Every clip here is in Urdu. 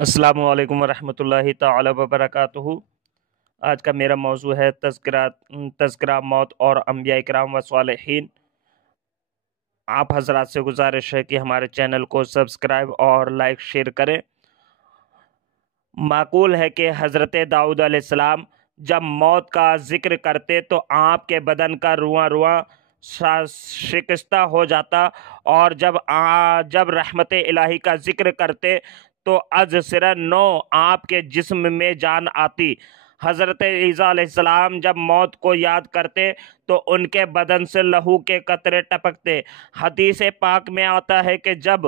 السلام علیکم ورحمۃ اللہ تعالی وبرکاتہ۔ آج کا میرا موضوع ہے تذکرہ موت اور انبیاء کرام و صالحین۔ آپ حضرات سے گزارش ہے کہ ہمارے چینل کو سبسکرائب اور لائک شیئر کریں۔ معقول ہے کہ حضرت داؤد علیہ السلام جب موت کا ذکر کرتے تو آپ کے بدن کا رواں رواں شکستہ ہو جاتا، اور جب رحمت الہی کا ذکر کرتے تو از سر نو آپ کے جسم میں جان آتی۔ حضرت عیسیٰ علیہ السلام جب موت کو یاد کرتے تو ان کے بدن سے لہو کے قطرے ٹپکتے۔ حدیث پاک میں آتا ہے کہ جب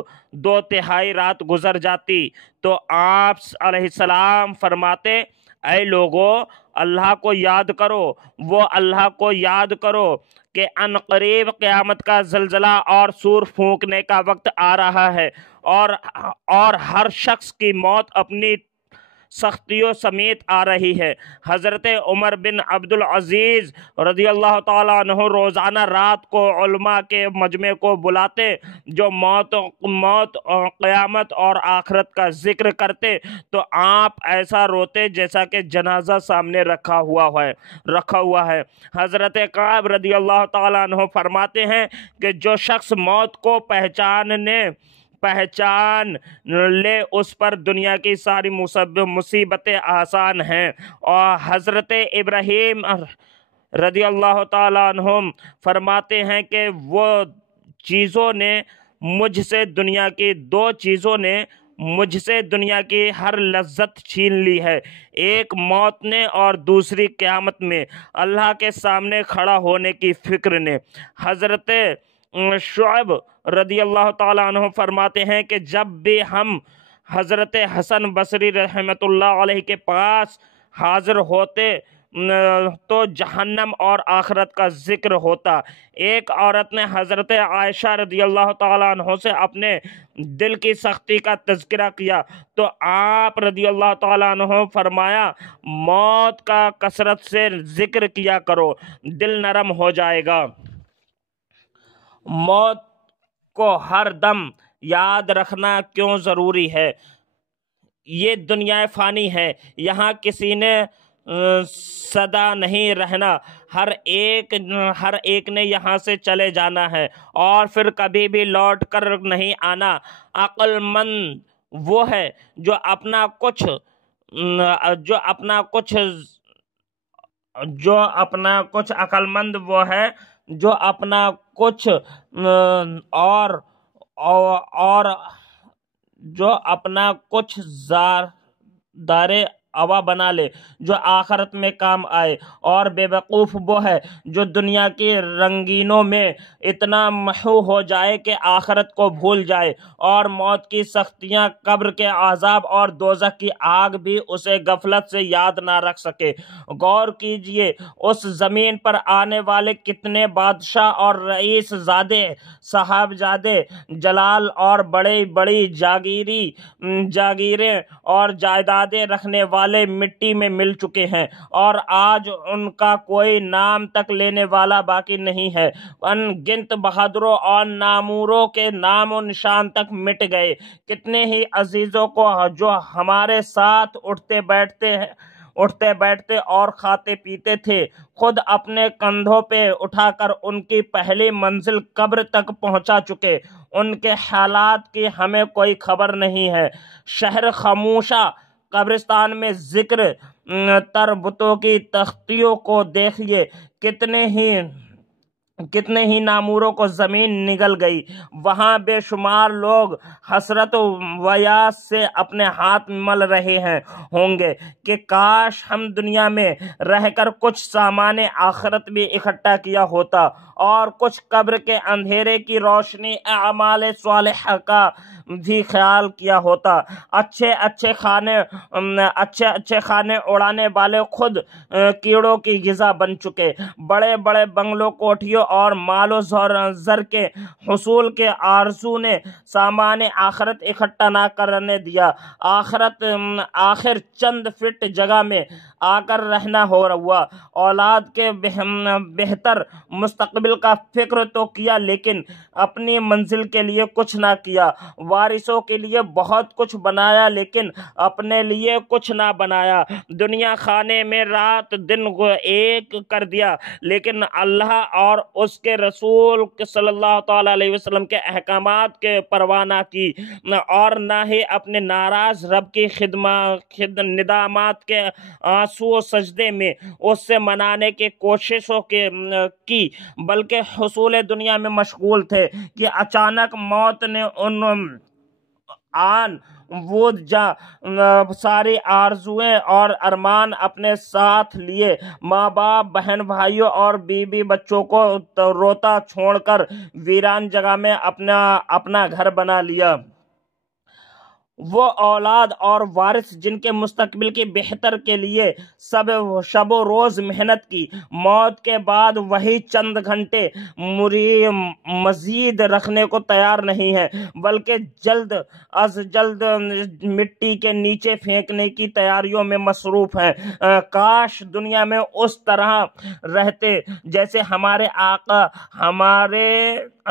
2/3 رات گزر جاتی تو آپ علیہ السلام فرماتے، اے لوگو اللہ کو یاد کرو، وہ اللہ کو یاد کرو کہ ان قریب قیامت کا زلزلہ اور سور پھونکنے کا وقت آ رہا ہے، اور ہر شخص کی موت اپنی سختیوں سمیت آ رہی ہے۔ حضرت عمر بن عبدالعزیز رضی اللہ تعالیٰ عنہ روزانہ رات کو علماء کے مجمع کو بلاتے، جو موت قیامت اور آخرت کا ذکر کرتے تو آپ ایسا روتے جیسا کہ جنازہ سامنے رکھا ہوا ہے۔ حضرت کعب رضی اللہ تعالیٰ عنہ فرماتے ہیں کہ جو شخص موت کو پہچان لے اس پر دنیا کی ساری مصیبتیں آسان ہیں۔ اور حضرت ابراہیم رضی اللہ تعالیٰ عنہ فرماتے ہیں کہ دو چیزوں نے مجھ سے دنیا کی ہر لذت چھین لی ہے، ایک موت نے اور دوسری قیامت میں اللہ کے سامنے کھڑا ہونے کی فکر نے۔ حضرت شعیب رضی اللہ تعالیٰ عنہ فرماتے ہیں کہ جب بھی ہم حضرت حسن بصری رحمۃ اللہ علیہ کے پاس حاضر ہوتے تو جہنم اور آخرت کا ذکر ہوتا۔ ایک عورت نے حضرت عائشہ رضی اللہ تعالیٰ عنہ سے اپنے دل کی سختی کا تذکرہ کیا تو آپ رضی اللہ تعالیٰ عنہ فرمایا، موت کا کثرت سے ذکر کیا کرو، دل نرم ہو جائے گا۔ موت کو ہر دم یاد رکھنا کیوں ضروری ہے؟ یہ دنیا فانی ہے، یہاں کسی نے سدا نہیں رہنا، ہر ایک نے یہاں سے چلے جانا ہے اور پھر کبھی بھی لوٹ کر نہیں آنا۔ عقل مند وہ ہے جو اپنا کچھ زاردار ہوا بنا لے جو آخرت میں کام آئے، اور بے وقوف وہ ہے جو دنیا کی رنگینوں میں اتنا محو ہو جائے کہ آخرت کو بھول جائے، اور موت کی سختیاں، قبر کے عذاب اور دوزخ کی آگ بھی اسے غفلت سے یاد نہ رکھ سکے۔ غور کیجئے، اس زمین پر آنے والے کتنے بادشاہ اور رئیس زادے، صاحب زادے جلال اور بڑی بڑی جاگیریں اور جائیدادیں رکھنے والے مٹی میں مل چکے ہیں، اور آج ان کا کوئی نام تک لینے والا باقی نہیں ہے۔ ان گنت بہادروں اور ناموروں کے نام و نشان تک مٹ گئے۔ کتنے ہی عزیزوں کو جو ہمارے ساتھ اٹھتے بیٹھتے اور کھاتے پیتے تھے، خود اپنے کندھوں پہ اٹھا کر ان کی پہلی منزل قبر تک پہنچا چکے، ان کے حالات کی ہمیں کوئی خبر نہیں ہے۔ شہر خاموشہ قبرستان میں ذکر تر بتوں کی تختیوں کو دیکھیے، کتنے ہی ناموروں کو زمین نگل گئی۔ وہاں بے شمار لوگ حسرت و یاس سے اپنے ہاتھ مل رہے ہوں گے کہ کاش ہم دنیا میں رہ کر کچھ سامان آخرت بھی اکٹھا کیا ہوتا، اور کچھ قبر کے اندھیرے کی روشنی اعمال صالحہ کا بھی خیال کیا ہوتا۔ اچھے کھانے اڑانے والے خود کیڑوں کی غذا بن چکے، بڑے بڑے بنگلوں، کوٹھیوں اور مال و زر کے حصول کے آرزو نے سامان آخرت اکٹھا نہ کرنے دیا۔ آخر چند فٹ جگہ میں آ کر رہنا ہوا۔ اولاد کے بہتر مستقبل کا فکر تو کیا، لیکن اپنی منزل کے لیے کچھ نہ کیا۔ وارثوں کے لیے بہت کچھ بنایا لیکن اپنے لیے کچھ نہ بنایا۔ دنیا خانے میں رات دن ایک کر دیا لیکن اللہ اور اس کے رسول صلی اللہ تعالی علیہ وسلم کے احکامات کے پرواہ نہ کی، اور نہ ہی اپنے ناراض رب کی ندامات کے آنسو و سجدے میں اس سے منانے کی کوششوں کی، بلکہ حصول دنیا میں مشغول تھے کہ اچانک موت نے وہ ساری آرزویں اور ارمان اپنے ساتھ لیے، ماں باپ، بہن بھائیوں اور بیوی بچوں کو روتا چھوڑ کر ویران جگہ میں اپنا گھر بنا لیا۔ وہ اولاد اور وارث جن کے مستقبل کی بہتر کے لیے شب و روز محنت کی، موت کے بعد وہی چند گھنٹے مزید رکھنے کو تیار نہیں ہیں، بلکہ جلد از جلد مٹی کے نیچے پھینکنے کی تیاریوں میں مصروف ہیں۔ کاش دنیا میں اس طرح رہتے جیسے ہمارے آقا، ہمارے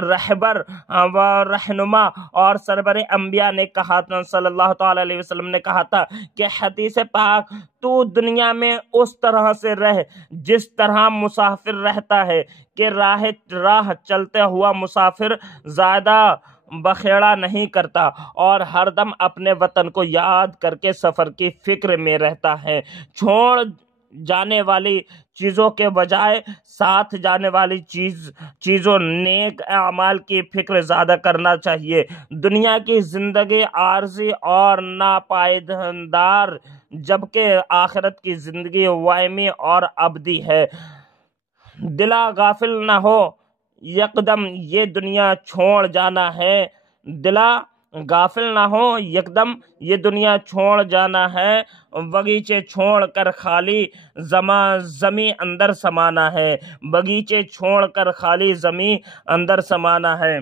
رہبر و رہنما اور سرور انبیاء نے کہا تھا، صلی اللہ تعالی علیہ وسلم نے کہا تھا کہ حدیث پاک، تو دنیا میں اس طرح سے رہ جس طرح مسافر رہتا ہے کہ راہ چلتے ہوا مسافر زیادہ بخیڑا نہیں کرتا اور ہر دم اپنے وطن کو یاد کر کے سفر کی فکر میں رہتا ہے۔ چھوڑ جانے والی چیزوں کے بجائے ساتھ جانے والی چیزوں نیک اعمال کی فکر زیادہ کرنا چاہیے۔ دنیا کی زندگی عارضی اور ناپائیدار، جبکہ آخرت کی زندگی وائمی اور ابدی ہے۔ دلا غافل نہ ہو، یکدم یہ دنیا چھوڑ جانا ہے۔ دلا غافل نہ ہو، یکدم یہ دنیا چھوڑ جانا ہے۔ بغیچے چھوڑ کر خالی زمیں اندر سمانا ہے۔ بغیچے چھوڑ کر خالی زمیں اندر سمانا ہے۔